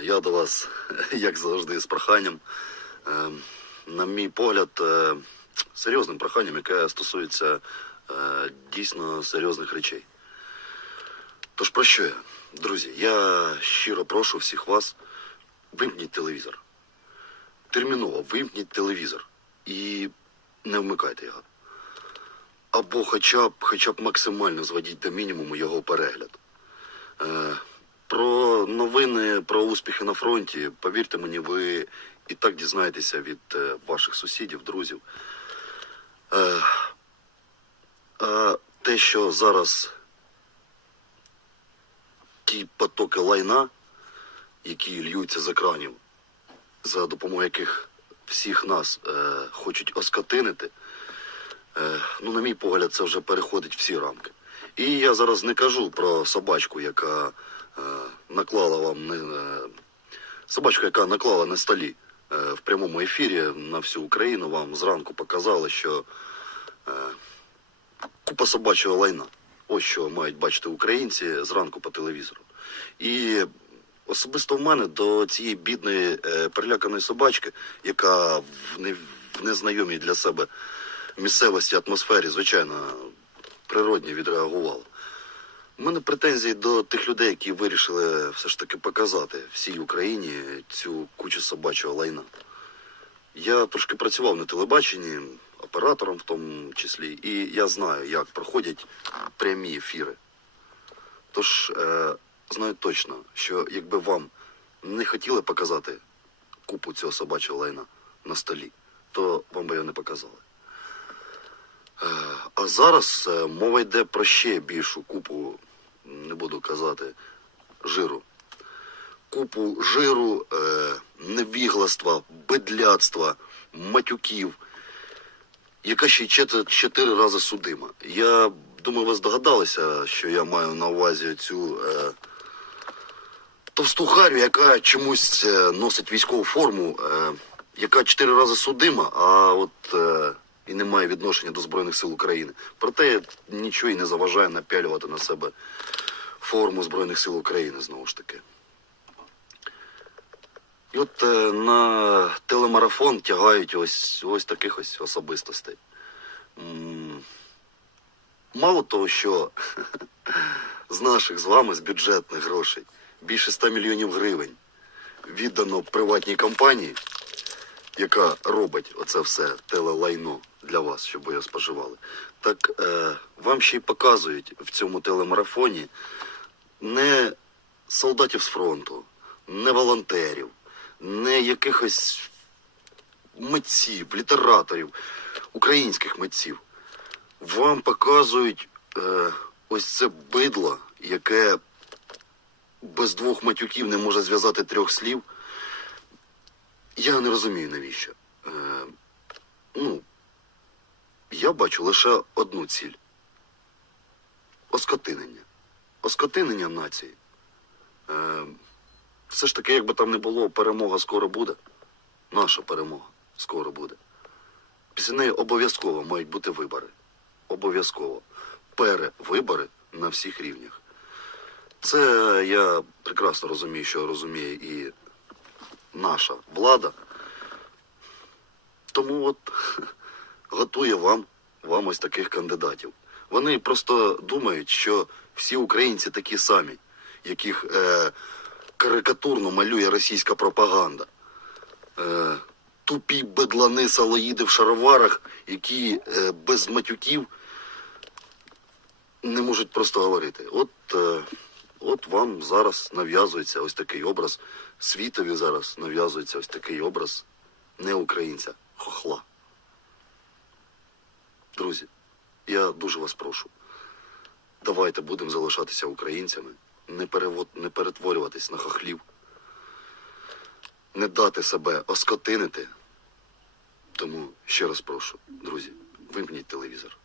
Я до вас, як завжди, з проханням. Е, На мій погляд, е, серйозним проханням, яке стосується е, дійсно серйозних речей. Тож про що я? Друзі, я щиро прошу всіх вас, вимкніть телевізор. Терміново вимкніть телевізор і не вмикайте його. Або хоча б, хоча б максимально зведіть до мінімуму його перегляд. Е, новини, про успіхи на фронті, повірте мені, ви і так дізнаєтеся від е, ваших сусідів, друзів. Е, а те, що зараз ті потоки лайна, які льються з екранів, за допомогою яких всіх нас е, хочуть оскотинити, е, ну, на мій погляд, це вже переходить всі рамки. І я зараз не кажу про собачку, яка е, наклала вам не собачку, яка наклала на столі е, в прямому ефірі на всю Україну. Вам зранку показали, що е, купа собачого лайна. Ось що мають бачити українці зранку по телевізору. І особисто в мене до цієї бідної е, переляканої собачки, яка в, незнайомій для себе місцевості атмосфері, звичайно, природні відреагувала. У мене претензії до тих людей, які вирішили все ж таки показати всій Україні цю кучу собачого лайна. Я трошки працював на телебаченні, оператором в тому числі, і я знаю, як проходять прямі ефіри. Тож е, знаю точно, що якби вам не хотіли показати купу цього собачого лайна на столі, то вам би його не показали. Е, А зараз е, мова йде про ще більшу купу, не буду казати, жиру. Купу жиру, е, невігластва, бедляцтва, матюків, яка ще чотири рази судима. Я думаю, ви здогадалися, що я маю на увазі цю е, товсту харю, яка чомусь носить військову форму, е, яка чотири рази судима, а от е, і не має відношення до Збройних сил України. Проте нічого і не заважає напялювати на себе форму Збройних сил України знову ж таки. І от е, на телемарафон тягають ось, ось таких ось особистостей. Мало того, що з наших з вами з бюджетних грошей більше 100 мільйонів гривень віддано приватній компанії, яка робить оце все телелайно для вас, щоб ви його споживали. Так е, вам ще й показують в цьому телемарафоні не солдатів з фронту, не волонтерів, не якихось митців, літераторів, українських митців. Вам показують е, ось це бидло, яке без двох матюків не може зв'язати трьох слів. Я не розумію навіщо. Е, ну, я бачу лише одну ціль. Оскотинення. Оскотинення нації. Е, все ж таки, якби там не було, перемога скоро буде. Наша перемога скоро буде. Після неї обов'язково мають бути вибори. Обов'язково. Перевибори на всіх рівнях. Це я прекрасно розумію, що розуміє і наша влада. Тому от готує вам, вам ось таких кандидатів. Вони просто думають, що всі українці такі самі, яких е, карикатурно малює російська пропаганда. Е, тупі бедлани салоїди в шароварах, які е, без матюків не можуть просто говорити. От, е, от вам зараз нав'язується ось такий образ, світові зараз нав'язується ось такий образ не українця, хохла. Друзі, я дуже вас прошу. Давайте будемо залишатися українцями, не, перевод, не перетворюватись на хахлів, не дати себе оскотинити. Тому ще раз прошу, друзі, вимкніть телевізор.